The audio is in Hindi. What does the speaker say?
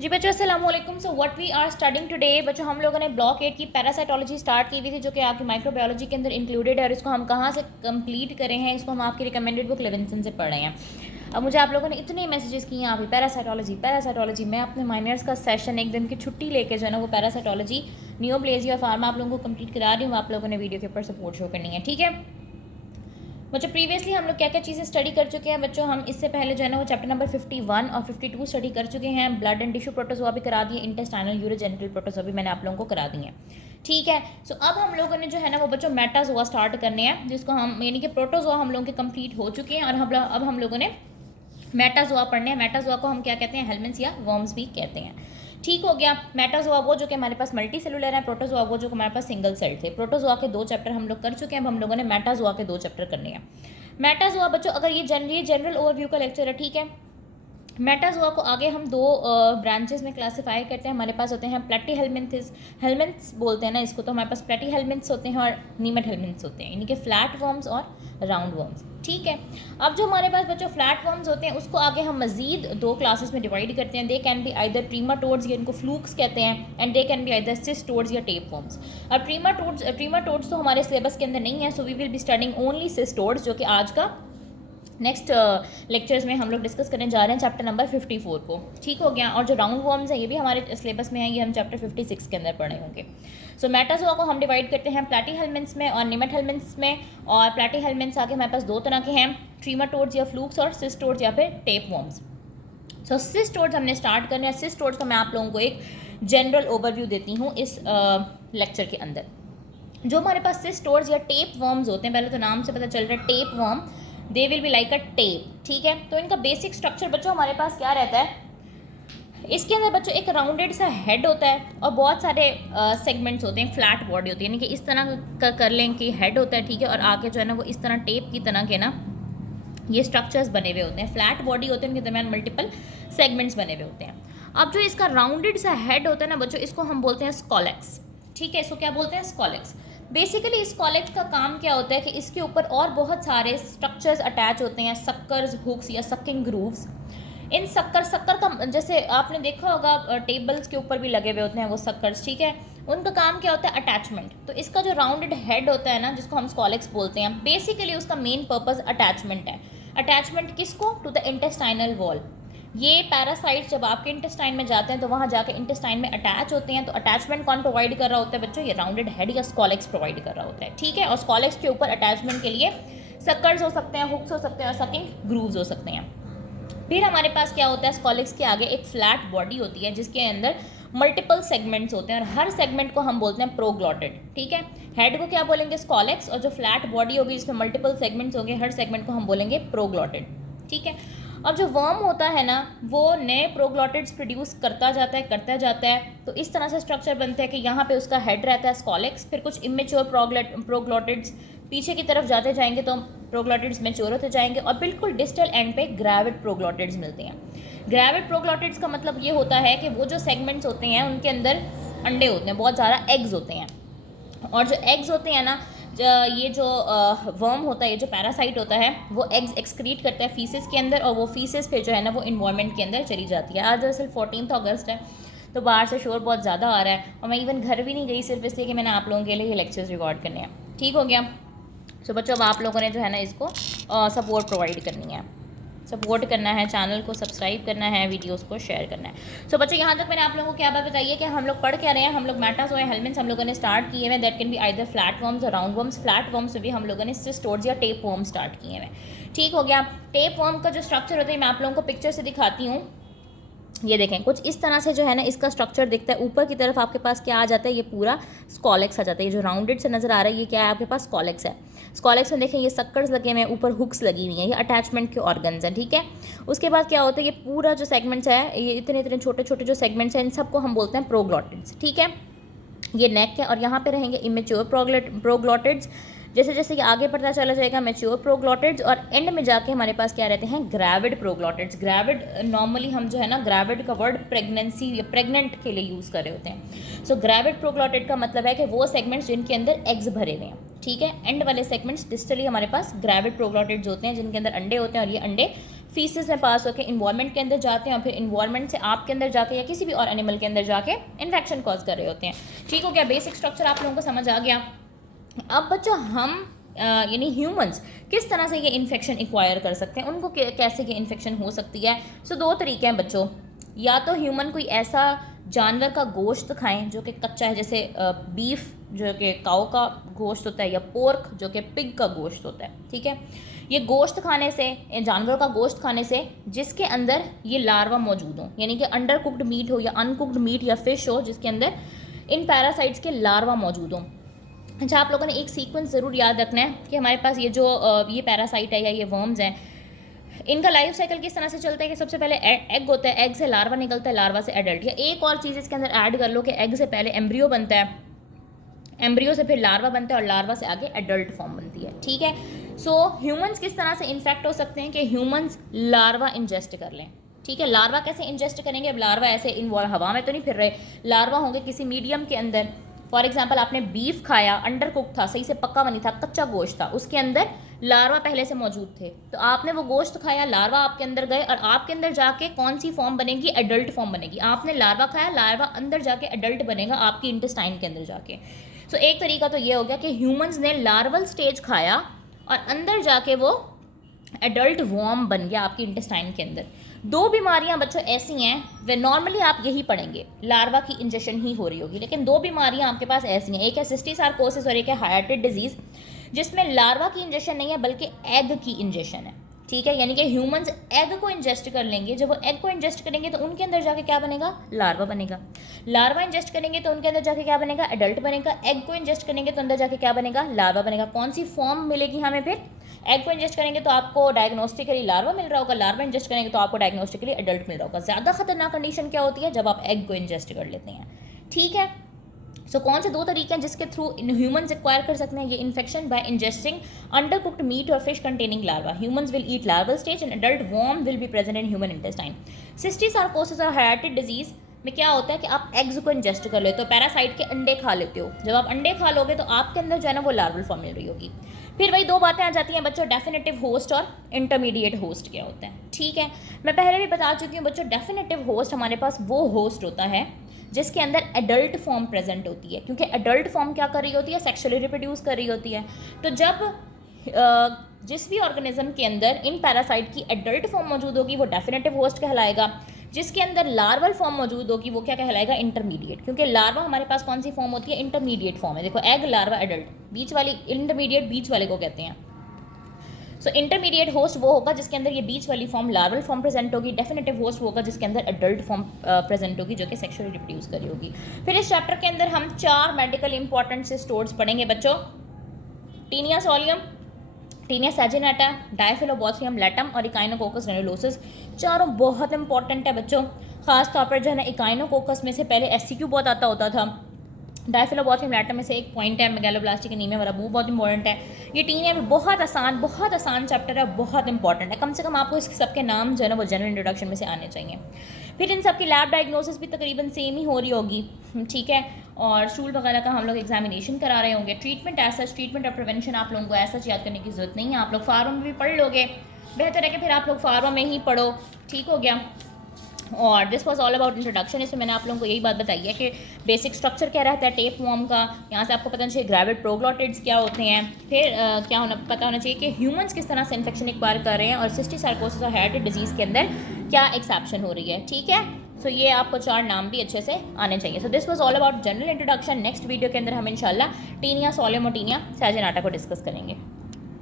जी बच्चों अस्सलाम वालेकुम। So what we are studying today, बच्चों हम लोगों ने ब्लॉक 8 की पैरासाइटोलॉजी स्टार्ट की हुई थी जो कि आपकी माइक्रोबायोलॉजी के अंदर इंक्लूडेड है और इसको हम कहाँ से कंप्लीट करें हैं, इसको हम आपकी रिकमेंडेड बुक लेविंसन से पढ़ रहे हैं। अब मुझे आप लोगों ने इतने मैसेजेस किए हैं आप पैरासाइटोलॉजी मैं अपने माइनर्स का सेशन एक दिन की छुट्टी लेके जो है ना वो पैरासाइटोलॉजी नियोप्लेजिया और फार्मा आप लोगों को कंप्लीट करा रही हूँ। आप लोगों ने वीडियो के ऊपर सपोर्ट शो करनी है, ठीक है बच्चों। प्रीवियसली हम लोग क्या क्या चीज़ें स्टडी कर चुके हैं बच्चों। हम इससे पहले जो है ना वो चैप्टर नंबर 51 और 52 स्टडी कर चुके हैं। ब्लड एंड टिश्यू प्रोटोजोआ भी करा दिए, इंटेस्टाइनल यूरोजेनिटल प्रोटोजोआ भी मैंने आप लोगों को करा दिए हैं, ठीक है। सो अब हम लोगों ने जो है ना वो बच्चों मेटाजोआ स्टार्ट करने हैं, जिसको हम यानी कि प्रोटोजोआ हम लोगों के कंप्लीट हो चुके हैं और अब हम लोगों ने मेटाजोआ पढ़ने हैं। मेटाजोआ को हम क्या कहते हैं, हेलमेंट्स या वर्म्स भी कहते हैं, ठीक हो गया। मेटाजोआ वो जो कि हमारे पास मल्टी सेलुलर है, प्रोटोजोआ वो जो हमारे पास सिंगल सेल थे। प्रोटोजोआ के 2 चैप्टर हम लोग कर चुके हैं, अब हम लोगों ने मेटाजोआ के 2 चैप्टर करने हैं। मेटाजोआ बच्चों अगर ये जनरल ओवरव्यू का लेक्चर है, ठीक है। मेटाजोआ को आगे हम 2 ब्रांचेस में क्लासीफाई करते हैं। हमारे पास होते हैं प्लेटी हेलमिंथ्स बोलते हैं ना इसको, तो हमारे पास प्लेटी हेलमिंथ्स होते हैं और नीमेट हेलमिंथ्स होते हैं, यानी कि फ्लैट वर्म्स और राउंड वर्म्स, ठीक है। अब जो हमारे पास बच्चों फ्लैट वर्म्स होते हैं उसको आगे हम मजीद 2 क्लासेस में डिवाइड करते हैं। They can be either trematodes या इनको फ्लूक्स कहते हैं, and they can be either cestodes या टेप वर्म्स। अब प्रीमाटोड्स तो हमारे सिलेबस के अंदर नहीं है, so we will be studying only cestodes, जो कि आज का नेक्स्ट लेक्चर्स में हम लोग डिस्कस करने जा रहे हैं चैप्टर नंबर 54 को, ठीक हो गया। और जो राउंड वर्म्स हैं ये भी हमारे सिलेबस में है, ये हम चैप्टर 56 के अंदर पढ़े होंगे। सो मेटाजोआ को हम डिवाइड करते हैं प्लेटी हेलमिंथ्स में और निमेट हेलमिंथ्स में। और प्लेटी हेलमिंथ्स आगे हमारे पास 2 तरह के हैं, ट्रीमाटोड्स या फ्लूक्स और सिस्टोड्स या फिर टेप वर्म्स। सो सिस्टोड्स हमने स्टार्ट करने हैं। सिस्टोड्स का मैं आप लोगों को एक जनरल ओवरव्यू देती हूँ इस लेक्चर के अंदर। जो हमारे पास सिस्टोड्स या टेप वर्म्स होते हैं, पहले तो नाम से पता चल रहा है tape worm, they will be like a tape, ठीक है। तो इनका बेसिक स्ट्रक्चर बच्चों हमारे पास क्या रहता है, इसके अंदर बच्चों एक राउंडेड सा हेड होता है और बहुत सारे सेगमेंट्स होते हैं, फ्लैट बॉडी होती है, यानी कि इस तरह का कर लें कि हेड होता है, ठीक है। और आगे जो है ना वो इस तरह टेप की तरह के ना ये स्ट्रक्चर्स बने हुए होते हैं, फ्लैट बॉडी होते हैं, उनके दरमियान मल्टीपल सेगमेंट्स बने हुए होते हैं। अब जो इसका राउंडेड सा हेड होता है ना बच्चों, इसको हम बोलते हैं स्कॉलेक्स, ठीक है। इसको क्या बोलते हैं, स्कॉलेक्स। बेसिकली इस कॉलेक्स का काम क्या होता है कि इसके ऊपर और बहुत सारे स्ट्रक्चर्स अटैच होते हैं, सक्कर्स, हुक्स या सकिंग ग्रूव्स। इन सक्कर का जैसे आपने देखा होगा टेबल्स के ऊपर भी लगे हुए होते हैं वो सक्कर्स, ठीक है। उनका काम क्या होता है, अटैचमेंट। तो इसका जो राउंडेड हेड होता है ना, जिसको हम स्कॉलेक्स बोलते हैं, बेसिकली उसका मेन पर्पस अटैचमेंट है। अटैचमेंट किसको, टू द इंटेस्टाइनल वॉल। ये पैरासाइट्स जब आपके इंटेस्टाइन में जाते हैं तो वहाँ जाके इंटेस्टाइन में अटैच होते हैं। तो अटैचमेंट कौन प्रोवाइड कर रहा होता है बच्चों, ये राउंडेड हेड या स्कॉलेक्स प्रोवाइड कर रहा होता है, ठीक है। और स्कॉलेक्स के ऊपर अटैचमेंट के लिए सक्कर्स हो सकते हैं, हुक्स हो सकते हैं और सकिंग ग्रूव्स हो सकते हैं। फिर हमारे पास क्या होता है, स्कॉलेक्स के आगे एक फ्लैट बॉडी होती है जिसके अंदर मल्टीपल सेगमेंट्स होते हैं और हर सेगमेंट को हम बोलते हैं प्रोग्लॉटिड, ठीक है। हेड को क्या बोलेंगे, स्कॉलेक्स, और जो फ्लैट बॉडी होगी जिसमें मल्टीपल सेगमेंट्स होंगे, हर सेगमेंट को हम बोलेंगे प्रोग्लॉटिड, ठीक है। अब जो वर्म होता है ना वो नए प्रोग्लॉटिड्स प्रोड्यूस करता जाता है। तो इस तरह से स्ट्रक्चर बनता है कि यहाँ पे उसका हेड रहता है स्कॉलेक्स, फिर कुछ इमेच्योर प्रोग्लॉटिड्स पीछे की तरफ जाते जाएंगे तो प्रोग्लॉटिड्स मैच्योर होते जाएंगे और बिल्कुल डिस्टल एंड पे ग्रेविड प्रोग्लॉटिड्स मिलते हैं। ग्रेविड प्रोग्लॉटिड्स का मतलब ये होता है कि वो जो सेगमेंट्स होते हैं उनके अंदर अंडे होते हैं, बहुत ज़्यादा एग्स होते हैं। और जो एग्स होते हैं ना, ये जो वर्म होता है, ये जो पैरासाइट होता है, वो एग्स एक्सक्रीट करता है फीसेस के अंदर और वो फीसेस फिर जो है ना वो इन्वायरमेंट के अंदर चली जाती है। आज दरअसल 14 अगस्त है तो बाहर से शोर बहुत ज़्यादा आ रहा है और मैं इवन घर भी नहीं गई, सिर्फ इसलिए कि मैंने आप लोगों के लिए ये लेक्चर्स रिकॉर्ड करने हैं, ठीक हो गया। सो बच्चों अब आप लोगों ने जो है ना इसको सपोर्ट प्रोवाइड करनी है, सपोर्ट करना है, चैनल को सब्सक्राइब करना है, वीडियोस को शेयर करना है। सो बच्चों यहाँ तक मैंने आप लोगों को क्या बात बताई है कि हम लोग पढ़ क्या रहे हैं। हम लोग मेटाजोआ हेलमिंथ्स हम लोगों ने स्टार्ट किए हैं, that can be either flat worms और राउंड वर्म्स। फ्लैट वर्म्स में भी हम लोगों ने सिस्टोड्स या टेप वर्म स्टार्ट किए हैं, ठीक हो गया। टेप वर्म का जो स्ट्रक्चर होता है मैं आप लोगों को पिक्चर से दिखाती हूँ। ये देखें कुछ इस तरह से जो है ना इसका स्ट्रक्चर दिखता है। ऊपर की तरफ आपके पास क्या आ जाता है, ये पूरा स्कॉलेक्स आ जाता है। ये जो राउंडेड से नज़र आ रहा है ये क्या है, आपके पास स्कॉलेक्स है। स्कॉलेक्स में देखें ये सक्कर्स लगे हुए हैं, ऊपर हुक्स लगी हुई हैं, ये अटैचमेंट के ऑर्गन्स हैं, ठीक है। उसके बाद क्या होता है, ये पूरा जो सेगमेंट्स है, ये इतने इतने छोटे छोटे जो सेगमेंट्स हैं, इन सबको हम बोलते हैं प्रोग्लॉटिड्स, ठीक है। ये नेक है और यहाँ पे रहेंगे इमेच्योर प्रोग्लॉटिड्स। जैसे जैसे ये आगे बढ़ता चला जाएगा मैच्योर प्रोग्लॉटिड्स और एंड में जाके हमारे पास क्या रहते हैं, ग्रेविड प्रोग्लॉटिड्स। ग्रेविड नॉर्मली हम जो है ना ग्रेविड का वर्ड प्रेगनेंसी या प्रेग्नेंट के लिए यूज़ कर रहे होते हैं। सो ग्रेविड प्रोग्लॉटिड का मतलब है कि वो सेगमेंट्स जिनके अंदर एग्स भरे हुए हैं, ठीक है। एंड वाले सेगमेंट्स डिस्टली हमारे पास ग्रेविड प्रोग्लॉटिड्स होते हैं जिनके अंदर अंडे होते हैं और ये अंडे फीसेस में पास होकर इन्वायरमेंट के अंदर जाते हैं और फिर इन्वायरमेंट से आपके अंदर जाके या किसी भी और एनिमल के अंदर जाके इन्फेक्शन कॉज कर रहे होते हैं। ठीक हो गया, बेसिक स्ट्रक्चर आप लोगों को समझ आ गया। अब बच्चों हम यानी ह्यूमंस किस तरह से ये इन्फेक्शन एक्वायर कर सकते हैं, उनको कैसे ये इन्फेक्शन हो सकती है। सो दो तरीके हैं बच्चों, या तो ह्यूमन कोई ऐसा जानवर का गोश्त खाएं जो कि कच्चा है, जैसे बीफ जो कि काऊ का गोश्त होता है, या पोर्क जो कि पिग का गोश्त होता है। ठीक है, ये गोश्त खाने से, जानवरों का गोश्त खाने से जिसके अंदर ये लार्वा मौजूद हो, यानी कि अंडर कुक्ड मीट हो या अनकुक्ड मीट या फिश हो जिसके अंदर इन पैरासाइट्स के लार्वा मौजूद हो। अच्छा, आप लोगों ने एक सीक्वेंस ज़रूर याद रखना है कि हमारे पास ये जो ये पैरासाइट है या ये वर्म्स हैं, इनका लाइफ साइकिल किस तरह से चलता है कि सबसे पहले एग होता है, एग से लार्वा निकलता है, लार्वा से एडल्ट। या एक और चीज़ इसके अंदर ऐड कर लो कि एग से पहले एम्ब्रियो बनता है, एम्ब्रियो से फिर लार्वा बनता है और लार्वा से आगे एडल्ट फॉर्म बनती है। ठीक है, सो ह्यूमंस किस तरह से इन्फेक्ट हो सकते हैं कि ह्यूमंस लार्वा इंजेस्ट कर लें। ठीक है, लार्वा कैसे इंजेस्ट करेंगे? अब लार्वा ऐसे हवा में तो नहीं फिर रहे, लार्वा होंगे किसी मीडियम के अंदर। फॉर एग्जाम्पल आपने बीफ खाया, अंडर कुक था, सही से पक्का बनी था, कच्चा गोश्त था, उसके अंदर लार्वा पहले से मौजूद थे, तो आपने वो गोश्त खाया, लार्वा आपके अंदर गए और आपके अंदर जाके कौन सी फॉर्म बनेगी? एडल्ट फॉर्म बनेगी। आपने लार्वा खाया, लार्वा अंदर जाके एडल्ट बनेगा आपकी इंटेस्टाइन के अंदर जाके। सो एक तरीका तो ये हो गया कि ह्यूमंस ने लार्वल स्टेज खाया और अंदर जाके वो एडल्ट वॉर्म बन गया आपकी इंटेस्टाइन के अंदर। दो बीमारियां बच्चों ऐसी हैं, वे नॉर्मली आप यही पढ़ेंगे, लार्वा की इंजेक्शन ही हो रही होगी, लेकिन दो बीमारियां आपके पास ऐसी हैं, एक है सिस्टिसार्कोसिस और एक है हार्टेड डिजीज़, जिसमें लार्वा की इंजेक्शन नहीं है बल्कि एग की इंजेक्शन है। ठीक है, यानी कि ह्यूमंस एग को इंजेस्ट कर लेंगे, जब वो एग को इंजेस्ट करेंगे तो उनके अंदर जाके क्या बनेगा? लार्वा बनेगा। लार्वा इंजेस्ट करेंगे तो उनके अंदर जाके क्या बनेगा? एडल्ट बनेगा। एग को इंजेस्ट करेंगे तो अंदर जाके क्या बनेगा? लार्वा बनेगा। कौन सी फॉर्म मिलेगी हमें फिर? एग को इंजेस्ट करेंगे तो आपको डायग्नोस्टिकली लार्वा मिल रहा होगा, लार्वा इंजेस्ट करेंगे तो आपको डायग्नोस्टिकली एडल्ट मिल रहा होगा। ज़्यादा खतरनाक कंडीशन क्या होती है? जब आप एग को इंजेस्ट कर लेते हैं। ठीक है, सो कौन से दो तरीके हैं जिसके थ्रू ह्यूमंस एक्वायर कर सकते हैं ये infection? By ingesting under cooked meat और fish containing larva. Humans will eat larval stage and adult worm will be present in human intestine. Cysticercosis और हार्टेड डिजीज में क्या होता है कि आप एग्स को इंजेस्ट कर लेते हो, पैरासाइट के अंडे खा लेते हो। जब आप अंडे खा लोगे तो आपके अंदर जो है ना वो लार्वल फॉर्म मिल रही होगी। फिर वही दो बातें आ जाती हैं बच्चों, डेफिनेटिव होस्ट और इंटरमीडिएट होस्ट क्या होता है। ठीक है, मैं पहले भी बता चुकी हूँ बच्चों, डेफिनेटिव होस्ट हमारे पास वो होस्ट होता है जिसके अंदर एडल्ट फॉर्म प्रेजेंट होती है, क्योंकि एडल्ट फॉर्म क्या कर रही होती है? सेक्सुअली रिप्रोड्यूस कर रही होती है। तो जब जिस भी ऑर्गेनिज्म के अंदर इन पैरासाइट की एडल्ट फॉर्म मौजूद होगी वो डेफिनेटिव होस्ट कहलाएगा। जिसके अंदर लार्वल फॉर्म मौजूद होगी वो क्या कहलाएगा? इंटरमीडिएट, क्योंकि लार्वा हमारे पास कौन सी फॉर्म होती है? इंटरमीडिएट फॉर्म है। देखो, एग, लार्वा, एडल्ट, बीच वाली इंटरमीडिएट, बीच वाले को कहते हैं। सो इंटरमीडिएट होस्ट वो होगा जिसके अंदर ये बीच वाली फॉर्म लार्वल फॉर्म प्रेजेंट होगी। डेफिनेटिव होस्ट वो होगा जिसके अंदर एडल्ट फॉर्म प्रेजेंट होगी जो कि सेक्सुअली रिप्रोड्यूस कर रही होगी। फिर इस चैप्टर के अंदर हम 4 मेडिकल इंपॉर्टेंट से स्टोर्स पढ़ेंगे बच्चों। टीनिया सोलियम, टीनिया सैजिनेटा, डायफिलोबॉथरियम लैटम और इकाइनोकोकस ग्रेनुलोसिस, चारों बहुत इंपॉर्टेंट है बच्चों। खास तौर पर जो है ना इकाइनोकोकस में से पहले एससीक्यू बहुत आता होता था, डायफिलोबॉथरियम लैटम में से एक पॉइंट है मेगालोब्लास्टिक एनीमिया वाला, वो बहुत इंपॉर्टेंट है। ये टीनिया में बहुत आसान चैप्टर है, बहुत इंपॉर्टेंट है। कम से कम आपको इसके सबके नाम जो है ना वो जनरल इंट्रोडक्शन में से आने चाहिए। फिर इन सब की लैब डायग्नोसिस भी तकरीबन सेम ही हो रही होगी। ठीक है, और स्टूल वगैरह का हम लोग एग्जामिनेशन करा रहे होंगे। ट्रीटमेंट ऐसा, ट्रीटमेंट और प्रिवेंशन आप लोगों को ऐसा याद करने की ज़रूरत नहीं है, आप लोग फार्मा में भी पढ़ लोगे, बेहतर है कि फिर आप लोग फार्मा में ही पढ़ो। ठीक हो गया, और this was all about introduction. इसमें मैंने आप लोगों को यही बात बताई है कि बेसिक स्ट्रक्चर क्या रहता है टेप वॉर्म का, यहाँ से आपको पता चाहिए ग्रेविड प्रोग्लोटिड्स क्या होते हैं, फिर क्या पता होना चाहिए कि ह्यूमंस किस तरह से इन्फेक्शन एक्वायर कर रहे हैं, और सिस्टिसार्कोसिस और हार्टेड डिजीज़ के अंदर क्या एक्सेप्शन हो रही है। ठीक है, सो ये आपको 4 नाम भी अच्छे से आने चाहिए। So this was all about general introduction. Next video के अंदर हम इंशाल्लाह टीनिया सोलियम और टीनिया सैजिनेटा को डिस्कस करेंगे।